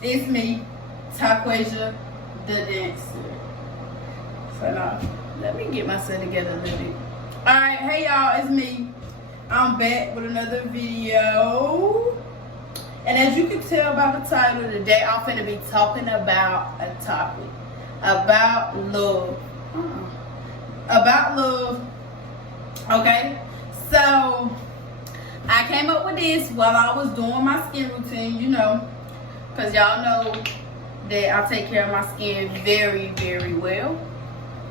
It's me, Taquasia, the dancer. So now, let me get myself together a little bit. Alright, hey y'all, it's me. I'm back with another video. And as you can tell by the title, today I'm finna be talking about a topic. About love. About love. Okay? So, I came up with this while I was doing my skin routine, you know. Because y'all know that I take care of my skin very, very well.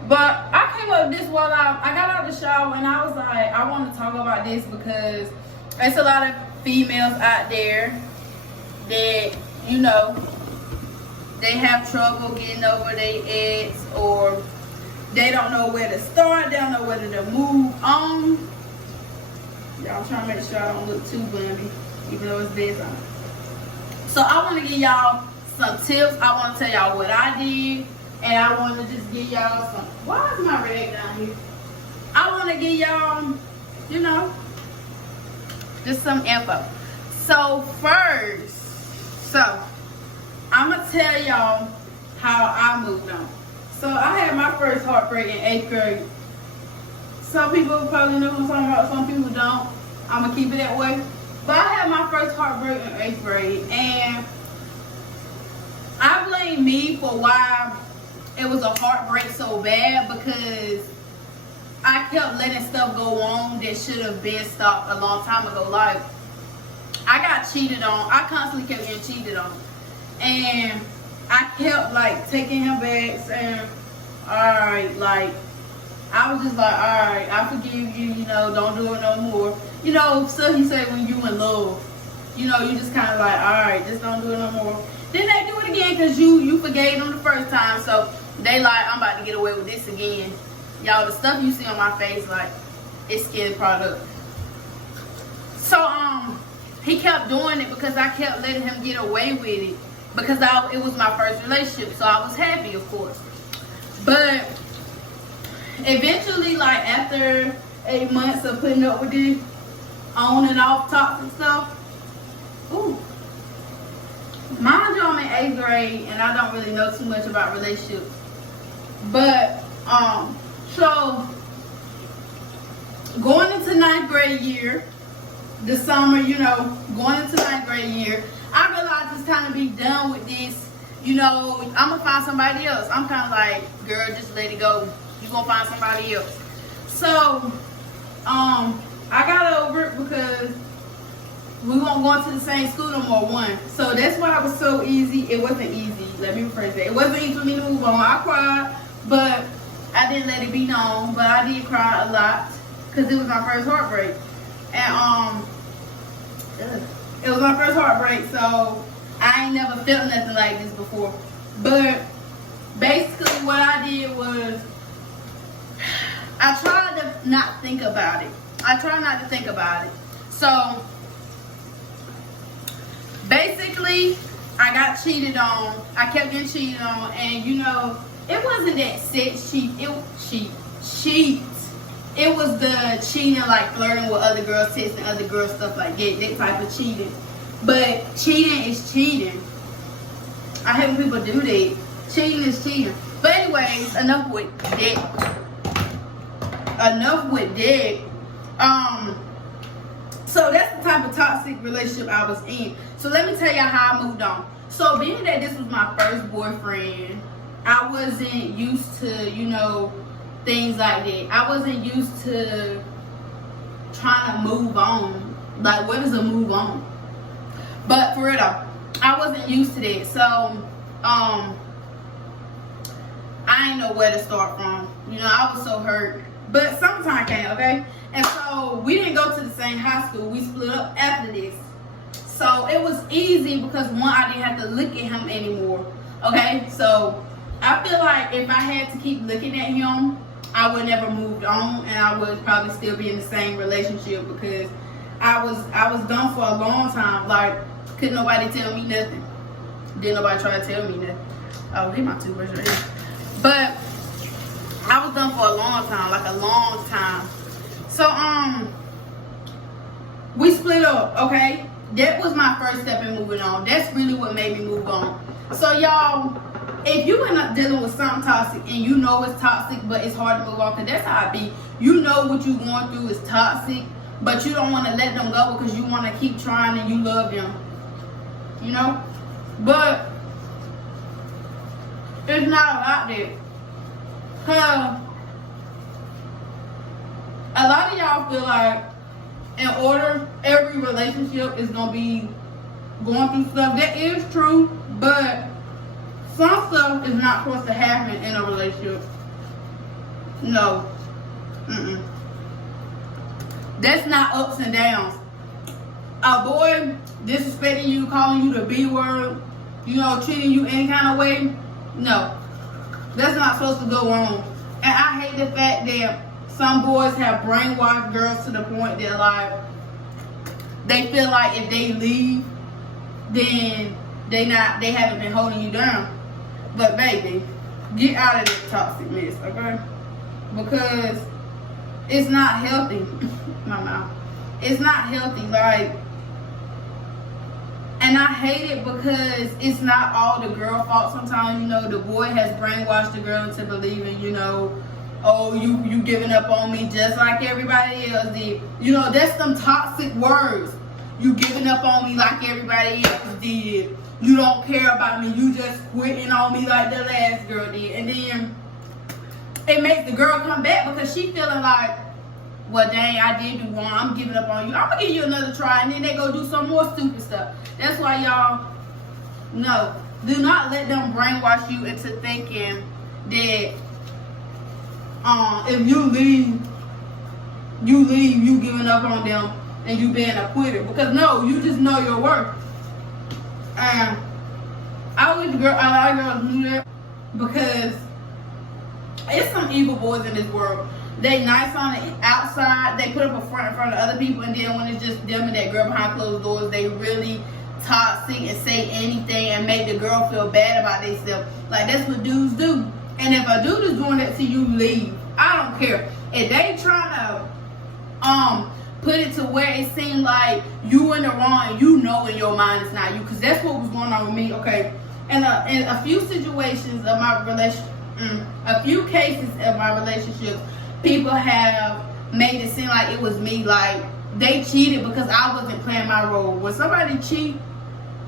But I came up with this while I got out of the shower and I was like, I want to talk about this because there's a lot of females out there that, you know, they have trouble getting over their ex, or they don't know where to start, they don't know whether to move on. Y'all trying to make sure I don't look too bummy, even though it's daytime. So I want to give y'all some tips. I want to tell y'all what I did. And I want to just give y'all some, why is my rag down here? I want to give y'all, you know, just some info. So first, I'm going to tell y'all how I moved on. So I had my first heartbreak in 8th grade. Some people probably know what I'm talking about, some people don't. I'm going to keep it that way. But I had my first heartbreak in 8th grade. And I blame me for why it was a heartbreak so bad, because I kept letting stuff go on that should have been stopped a long time ago. Like, I got cheated on. I constantly kept getting cheated on. And I kept, like, taking him back, saying, alright, like, I was just like, alright, I forgive you, you know, don't do it no more. You know, so he said when you in love, you know, you just kind of like, alright, just don't do it no more. Then they do it again because you forgave them the first time, so they like, I'm about to get away with this again. Y'all, the stuff you see on my face, like, it's skin product. So, he kept doing it because I kept letting him get away with it. Because it was my first relationship, so I was happy, of course. But, eventually, like, after 8 months of putting up with this on and off toxic stuff, ooh. Mind you, I'm in 8th grade, and I don't really know too much about relationships. But, so, going into 9th grade year, the summer, you know, going into 9th grade year, I realized it's time to be done with this. You know, I'm going to find somebody else. I'm kind of like, girl, just let it go. You're going to find somebody else. So, I got over it because we weren't going to the same school no more, one. So that's why it was so easy. It wasn't easy. Let me rephrase that. It wasn't easy for me to move on. I cried, but I didn't let it be known. But I did cry a lot because it was my first heartbreak. And it was my first heartbreak, so I ain't never felt nothing like this before. But basically what I did was I tried to not think about it. I tried not to think about it. So basically, I got cheated on. I kept getting cheated on, and you know, it wasn't that sex cheat. Cheat. It was the cheating, like flirting with other girls, texting other girls, stuff like that type of cheating. But cheating is cheating. I hate when people do that. Cheating is cheating. But anyways, enough with that. So that's the type of toxic relationship I was in. So let me tell y'all how I moved on. So being that this was my first boyfriend, I wasn't used to, you know, things like that. I wasn't used to trying to move on. Like, what is a move on? But for real though, I wasn't used to that. So, I didn't know where to start from. You know, I was so hurt. But summertime came, okay? And so we didn't go to the same high school. We split up after this. So it was easy because one, I didn't have to look at him anymore. Okay? So I feel like if I had to keep looking at him, I would never moved on, and I would probably still be in the same relationship because I was done for a long time. Like, couldn't nobody tell me nothing. Didn't nobody try to tell me nothing. Oh, here's my toothbrush right here. But I was done for a long time, like a long time. So we split up, okay? that was my first step in moving on. That's really what made me move on. So y'all, if you end up dealing with something toxic and you know it's toxic, but it's hard to move on, because that's how it be. You know what you're going through is toxic, but you don't want to let them go because you want to keep trying and you love them. You know? But it's not about that. Because a lot of y'all feel like in order, every relationship is going to be going through stuff. That is true, but some stuff is not supposed to happen in a relationship. No. That's not ups and downs. A boy disrespecting you, calling you the B word, you know, treating you any kind of way, no. That's not supposed to go on. And I hate the fact that some boys have brainwashed girls to the point that, like, they feel like if they leave, then they haven't been holding you down. But baby, get out of this toxic mess, okay? Because it's not healthy. My mouth. It's not healthy, like, and I hate it because it's not all the girl fault. Sometimes, you know, the boy has brainwashed the girl into believing, you know, oh, you giving up on me just like everybody else did. You know, that's some toxic words. You giving up on me like everybody else did. You don't care about me. You just quitting on me like the last girl did. And then it makes the girl come back because she feeling like, well, dang, I did do wrong. I'm giving up on you. I'm going to give you another try. And then they go do some more stupid stuff. That's why y'all, no. Do not let them brainwash you into thinking that if you leave, you giving up on them and you being a quitter. Because no, you just know your worth. And I wish a lot of girls knew that, because it's some evil boys in this world. They nice on the outside, they put up a front in front of other people, and then when it's just them and that girl behind closed doors, they really toxic and say anything and make the girl feel bad about themselves. Like, that's what dudes do. And if a dude is doing that to you, leave. I don't care. If they trying to put it to where it seems like you in the wrong and you know in your mind it's not you, because that's what was going on with me. Okay, in a few situations of my a few cases of my relationships, people have made it seem like it was me, like they cheated because I wasn't playing my role. When somebody cheat,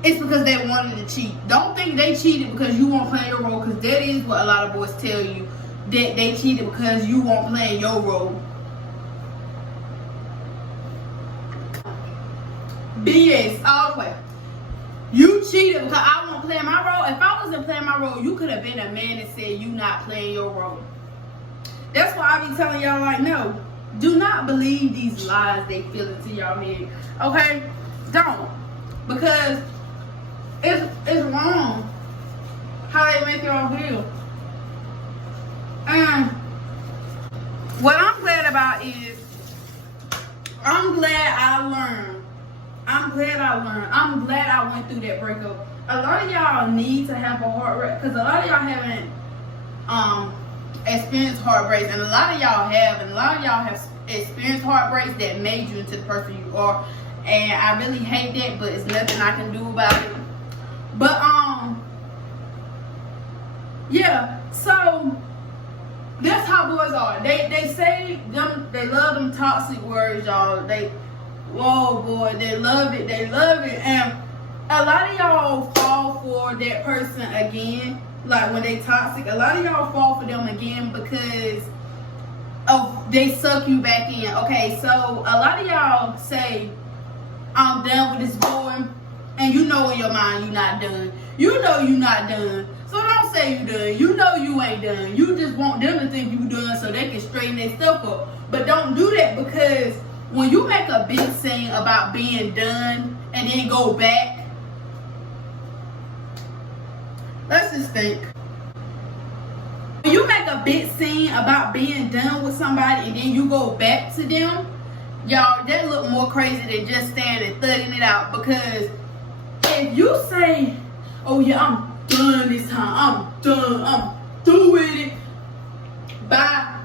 it's because they wanted to cheat. Don't think they cheated because you won't play your role, because that is what a lot of boys tell you, that they cheated because you won't play your role. BS all the way. You cheated because I won't play my role. If I wasn't playing my role, you could have been a man that said you not playing your role. That's why I be telling y'all, like, no, do not believe these lies they feel into y'all head. Okay? Don't. Because it's wrong how they make y'all feel. And what I'm glad about is I'm glad I learned. I'm glad I went through that breakup. A lot of y'all need to have a heartbreak, because a lot of y'all haven't experienced heartbreaks, and a lot of y'all have experienced heartbreaks that made you into the person you are. And I really hate that, but it's nothing I can do about it. But yeah, so that's how boys are. They say they love them toxic words, y'all. Whoa, boy, they love it. And a lot of y'all fall for that person again. Like, when they toxic, a lot of y'all fall for them again because they suck you back in. Okay, so a lot of y'all say, I'm done with this boy, and you know in your mind you're not done. You know you're not done. So don't say you done. You know you ain't done. You just want them to think you done so they can straighten their stuff up. But don't do that, because when you make a big scene about being done and then go back, let's just think. When you make a big scene about being done with somebody and then you go back to them, y'all, that look more crazy than just standing thugging it out. Because if you say, oh yeah, I'm done this time, I'm done, I'm through with it, bye.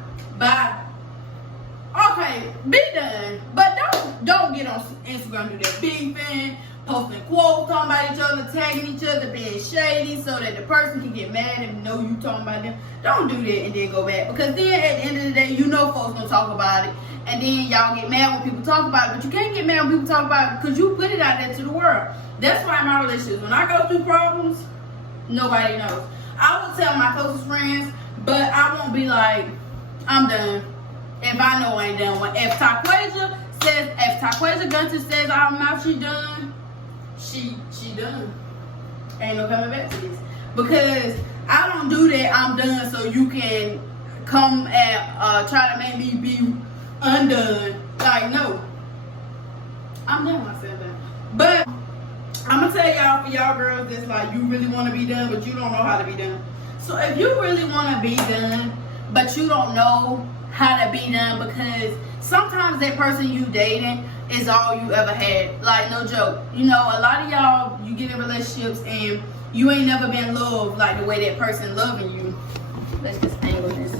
Okay, be done. But Don't get on Instagram, do that beefing, posting quotes, talking about each other, tagging each other, being shady so that the person can get mad and know you talking about them. Don't do that and then go back. Because then at the end of the day, you know folks gonna talk about it. And then y'all get mad when people talk about it. But you can't get mad when people talk about it because you put it out there to the world. That's why in my relationships, when I go through problems, nobody knows. I will tell my closest friends, but I won't be like, I'm done. If I know I ain't done one. If Taquasia Gunter says I'm out, she done, she done. Ain't no coming back to this. Because I don't do that, I'm done, so you can come and try to make me be undone. Like, no. I'm done myself done. But I'm gonna tell y'all, for y'all girls that's like, you really want to be done, but you don't know how to be done. So if you really want to be done, but you don't know how to be done, because sometimes that person you dating is all you ever had. Like, no joke. You know, a lot of y'all, you get in relationships and you ain't never been loved like the way that person loving you. Let's just angle this.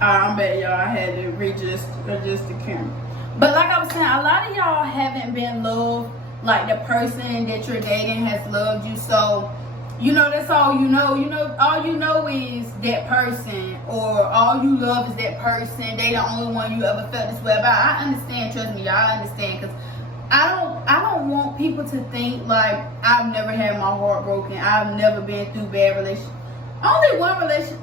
I'm bet y'all I had to adjust the camera. But like I was saying, a lot of y'all haven't been loved like the person that you're dating has loved you. So, you know, that's all you know. You know, all you know is that person, or all you love is that person. They the only one you ever felt this way about. I understand, trust me, y'all understand, because I don't want people to think like I've never had my heart broken. I've never been through bad relationships. Only one relationship.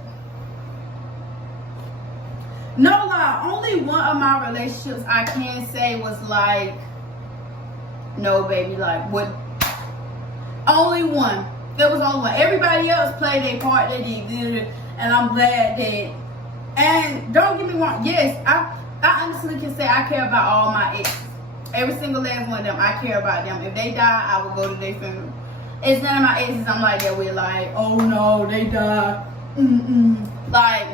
No lie, only one of my relationships I can say was like, no baby, like what? Only one. There was only one. Everybody else played their part. They did good, and I'm glad that. And don't get me wrong. Yes, I honestly can say I care about all my exes. Every single last one of them, I care about them. If they die, I will go to their funeral. It's none of my exes I'm like that with, like, oh no, they died. Like,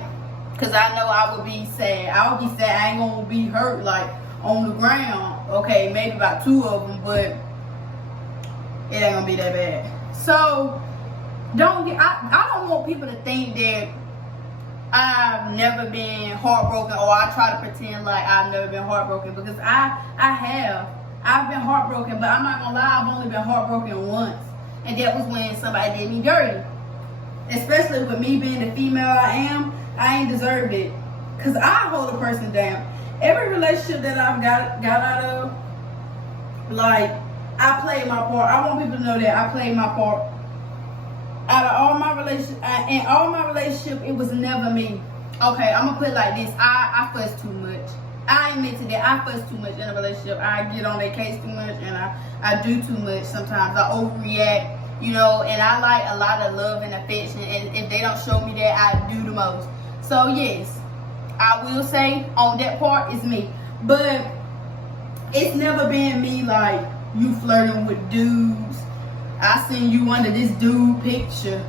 cause I know I would be sad. I would be sad. I ain't gonna be hurt like on the ground. Okay, maybe about 2 of them, but it ain't gonna be that bad. So I don't want people to think that I've never been heartbroken, or I try to pretend like I've never been heartbroken, because I have. I've been heartbroken, but I'm not gonna lie, I've only been heartbroken once. And that was when somebody did me dirty. Especially with me being the female I am, I ain't deserved it. Cause I hold a person down. Every relationship that I've got out of, like, I played my part. I want people to know that I played my part. Out of all my relationship, it was never me. Okay, I'm gonna put it like this. I fuss too much. I admit to that. I fuss too much in a relationship. I get on their case too much, and I do too much sometimes. I overreact, you know, and I like a lot of love and affection, and if they don't show me that, I do the most. So yes, I will say on that part it's me. But it's never been me like, you flirting with dudes. I seen you under this dude picture.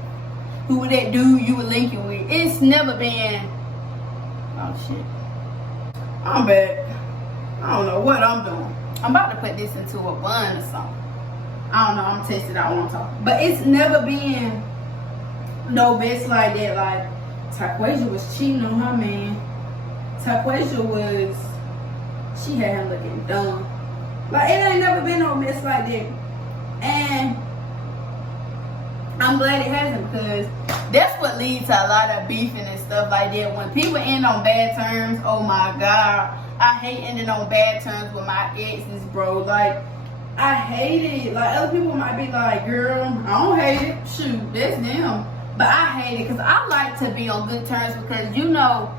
Who was that dude you were linking with? It's never been. Oh shit. I'm back. I don't know what I'm doing. I'm about to put this into a bun or something. I don't know. I'm testing out one time. But it's never been no bitch like that. Like, Taquasia was cheating on her man. Taquasia was, she had him looking dumb. Like, it ain't never been no mess like that. And I'm glad it hasn't, because that's what leads to a lot of beefing and stuff like that. When people end on bad terms, oh my God, I hate ending on bad terms with my exes, bro. Like, I hate it. Like, other people might be like, girl, I don't hate it. Shoot, that's them. But I hate it because I like to be on good terms, because you know,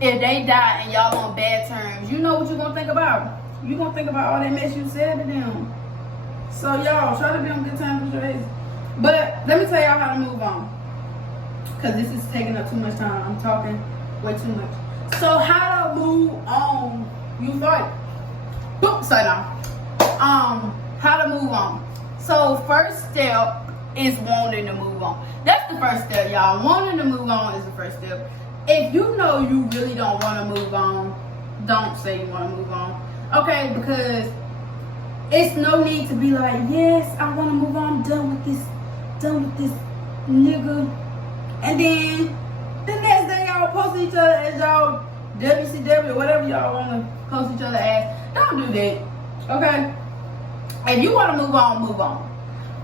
if they die and y'all on bad terms, you know what you're going to think about. You're going to think about all that mess you said to them. So, y'all, try to be on good terms with your exes. But let me tell y'all how to move on, because this is taking up too much time. I'm talking way too much. So how to move on? You fight. Boom, say now. How to move on. So first step is wanting to move on. That's the first step, y'all. Wanting to move on is the first step. If you know you really don't want to move on, don't say you want to move on. Okay, because it's no need to be like, yes, I want to move on. I'm done with this nigga. And then the next day y'all post each other as y'all WCW or whatever y'all want to post each other as. Don't do that. Okay? If you want to move on, move on.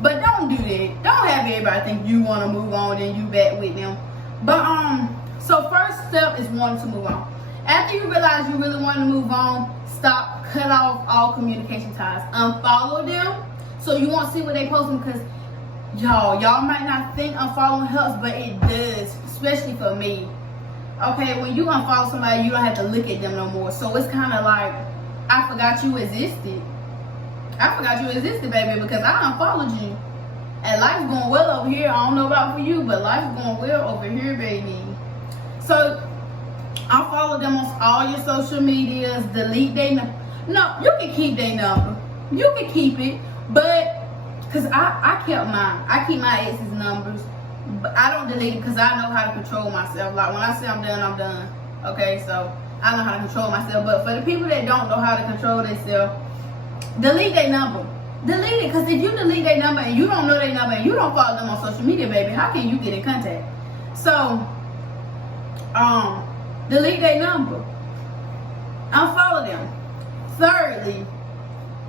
But don't do that. Don't have everybody think you want to move on and you back with them. But so first step is wanting to move on. After you realize you really want to move on, stop, cut off all communication ties. Unfollow them so you won't see what they posting, because y'all might not think unfollowing helps, but it does, especially for me. Okay, when you unfollow somebody, you don't have to look at them no more. So it's kind of like, I forgot you existed. I forgot you existed, baby, because I unfollowed you. And life's going well over here. I don't know about for you, but life's going well over here, baby. So unfollow them on all your social medias. Delete their number. No, you can keep their number. You can keep it, but because I kept mine. I keep my ex's numbers, but I don't delete it because I know how to control myself. Like when I say I'm done, I'm done. Okay, so I know how to control myself. But for the people that don't know how to control themselves, delete their number. Delete it, because if you delete their number and you don't know their number and you don't follow them on social media, baby, how can you get in contact? So, delete their number. Unfollow them. Thirdly,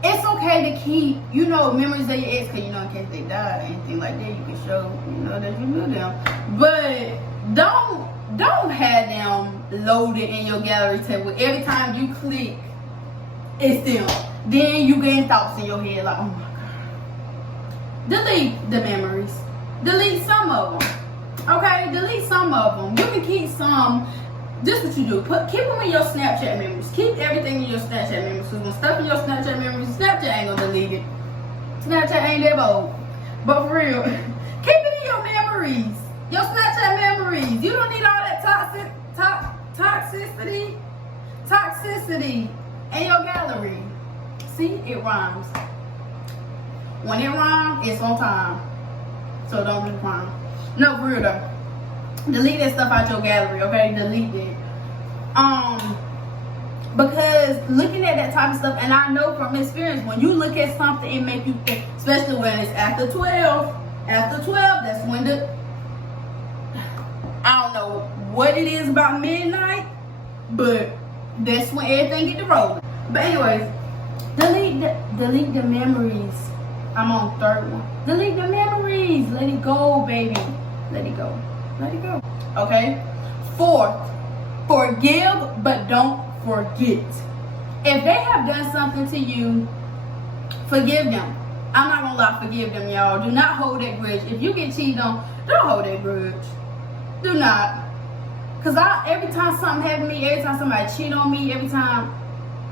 it's okay to keep, memories of your ex, because, in case they die or anything like that, you can show, that you knew them. But don't have them loaded in your gallery table. Every time you click, it's them. Then you getting thoughts in your head like, oh my God. Delete the memories. Delete some of them. Okay? Delete some of them. You can keep some. This is what you do. Keep them in your Snapchat memories. Keep everything in your Snapchat memories. Because when stuff in your Snapchat memories, Snapchat ain't gonna delete it. Snapchat ain't that bold. But for real, keep it in your memories. Your Snapchat memories. You don't need all that toxicity in your gallery. See, it rhymes. When it rhymes, it's on time. So don't do crime. No, for real though. Delete that stuff out your gallery, okay? Delete it. Because looking at that type of stuff, and I know from experience, when you look at something, it makes you think, especially when it's after 12. After 12, that's when I don't know what it is about midnight, but that's when everything get to rolling. But anyways, delete the memories. I'm on third one. Delete the memories. Let it go, baby. Let it go. Let it go. Okay? Fourth, forgive but don't forget. If they have done something to you, forgive them. I'm not gonna lie, forgive them, y'all. Do not hold that grudge. If you get cheated on, don't hold that grudge. Do not. Because every time something happened to me, every time somebody cheated on me, every time,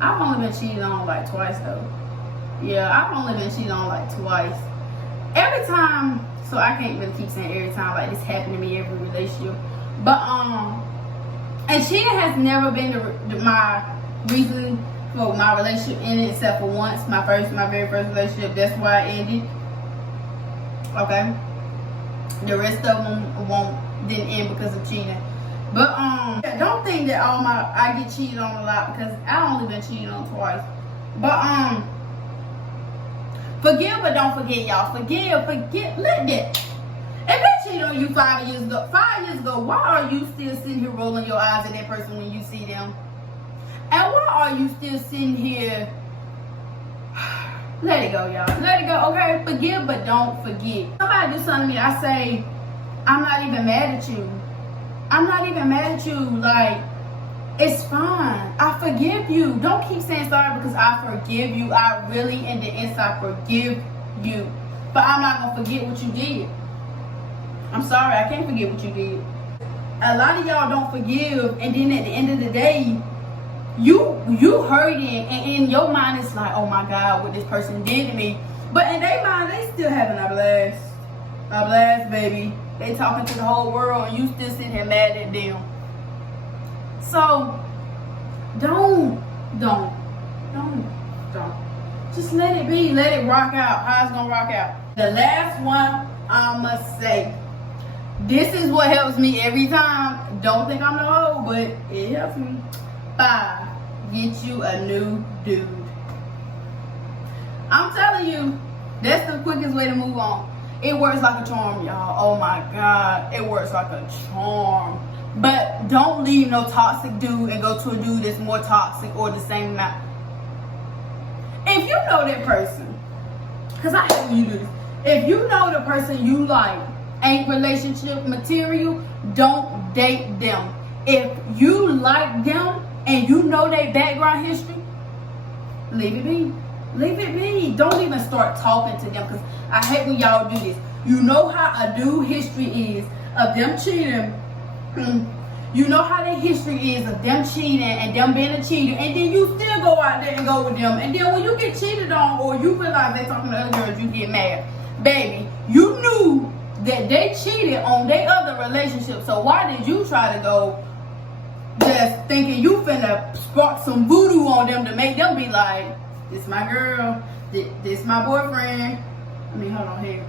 I've only been cheated on like twice though. Yeah, I've only been cheated on like twice. Every time, so I can't really keep saying every time, like this happened to me every relationship. But and cheating has never been my reason for my relationship ended, except for once, my very first relationship. That's why it ended. Okay. The rest of them didn't end because of cheating. But don't think that I get cheated on a lot, because I only been cheated on twice. But forgive but don't forget, y'all. Forget, let that. If they cheated on you 5 years ago, why are you still sitting here rolling your eyes at that person when you see them? And why are you still sitting here? Let it go, y'all. Let it go, okay? Forgive but don't forget. Somebody do something to me, I say, I'm not even mad at you. I'm not even mad at you. Like, it's fine. I forgive you. Don't keep saying sorry, because I forgive you. I really, in the inside, forgive you. But I'm not going to forget what you did. I'm sorry. I can't forget what you did. A lot of y'all don't forgive, and then at the end of the day, you hurting, and in your mind, it's like, oh my God, what this person did to me. But in their mind, they still having a blast. A blast, baby. They talking to the whole world, and you still sitting here mad at them. So, don't. Just let it be. Let it rock out. How it's gonna rock out. The last one, I must say, this is what helps me every time. Don't think I'm no hoe, but it helps me. 5, get you a new dude. I'm telling you, that's the quickest way to move on. It works like a charm, y'all. Oh my God, it works like a charm. But don't leave no toxic dude and go to a dude that's more toxic or the same amount. If you know that person, because I hate when you do this. If you know the person you like ain't relationship material, don't date them. If you like them and you know their background history, leave it be. Leave it be. Don't even start talking to them, because I hate when y'all do this. You know how a dude history is of them cheating. You know how their history is of them cheating and them being a cheater, and then you still go out there and go with them. And then when you get cheated on, or you realize they talking to other girls, you get mad. Baby, you knew that they cheated on their other relationship, so why did you try to go just thinking you finna spark some voodoo on them to make them be like, this my girl, this my boyfriend. I mean, hold on here.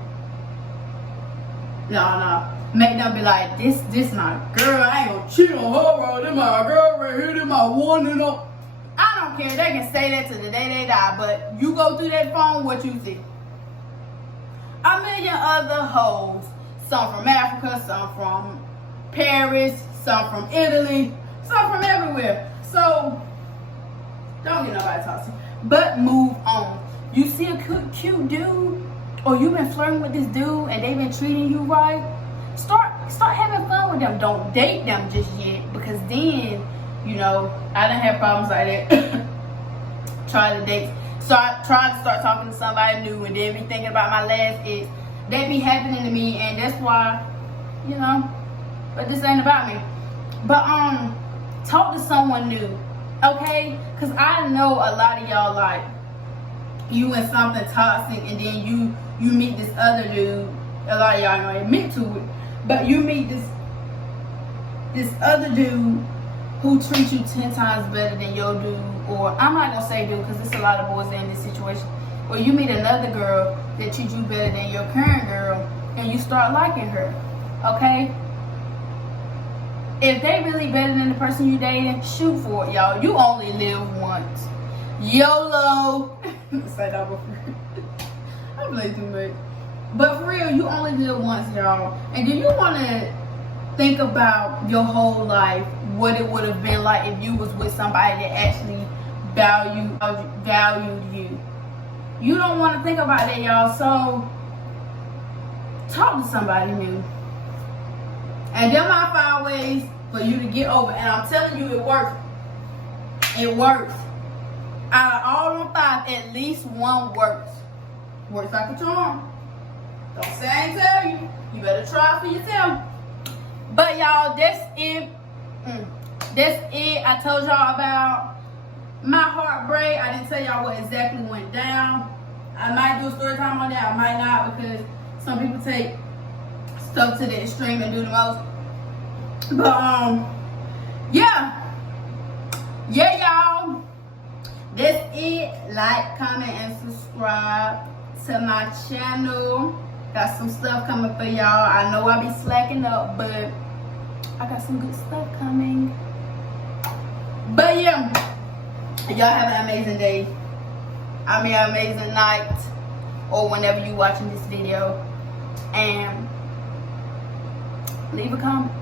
No. Make them be like, this my girl. I ain't gonna cheat on her, bro. This my girl right here. This my one and all. I don't care. They can say that to the day they die. But you go through that phone, what you see? A million other hoes. Some from Africa, some from Paris, some from Italy, some from everywhere. So, don't get nobody talk to you. But move on. You see a cute dude, or you been flirting with this dude and they been treating you right, start having fun with them. Don't date them just yet, because then, you know, I done have problems like that. Trying to date, trying to start talking to somebody new, and then be thinking about my last ex. That be happening to me, and that's why, you know, but this ain't about me. But talk to someone new, okay? Because I know a lot of y'all, like, you in something toxic, and then you meet this other dude. A lot of y'all ain't gonna admit to it, but you meet this other dude who treats you 10 times better than your dude. Or I'm not gonna say dude, because there's a lot of boys in this situation. Or you meet another girl that treats you better than your current girl, and you start liking her, okay? If they really better than the person you dating, shoot for it, y'all. You only live once. YOLO. Say that before. I play too much. But for real, you only live once, y'all. And do you want to think about your whole life, what it would have been like if you was with somebody that actually valued you? You don't want to think about that, y'all. So talk to somebody new. And there might 5 ways for you to get over. And I'm telling you, it works. It works. Out of all them 5, at least one works. Works like a charm. Don't say I ain't tell you. You better try for yourself. But y'all, that's it. That's it. I told y'all about my heartbreak. I didn't tell y'all what exactly went down. I might do a story time on that. I might not, because some people take stuff to the extreme and do the most. But yeah, y'all. That's it. Like, comment, and subscribe to my channel. Got some stuff coming for y'all. I know I be slacking up, but I got some good stuff coming. But yeah, y'all have an amazing day. I mean, an amazing night, or whenever you watching this video. And leave a comment.